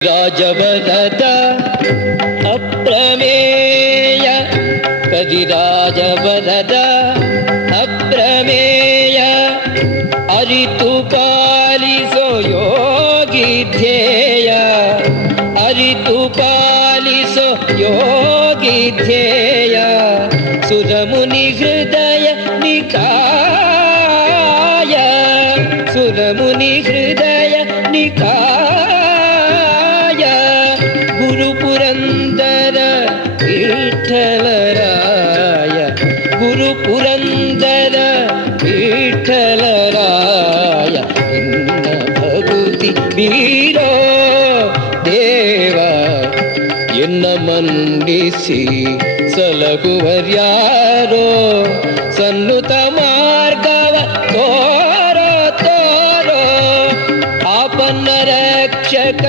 ರಾಜವರದ ಅಪ್ರಮೇಯ ಕವಿರಾಜವರದ ಅಪ್ರಮೇಯ ಅರಿತು ಪಾಲಿಸೋ ಯೋಗಿ ಧ್ಯೇಯ ಅರಿತು ಪಾಲಿಸೋ ಯೋಗಿ ಧ್ಯೇಯ ಸುರಮುನಿ ಹೃದಯ ನಿಕಾಯ ಸುರಮುನಿ ಹೃದಯ ನಿಕಾಯ ಗುರು ಪುರಂದರ ವಿಠ್ಠಲರಾಯ ಗುರು ಪುರಂದರ ವಿಠ್ಠಲರಾಯ ನಿನ್ನ ಭಕ್ತಿ ಬೀರೋ ದೇವ ಎನ್ನ ಮನ್ನಿಸಿ ಸಲಗುವರ್ಯಾರೋ ಸನ್ನುತ ಮಾರ್ಗವ ತೋರೋ ತೋರೋ ಆಪನ್ನ ರಕ್ಷಕ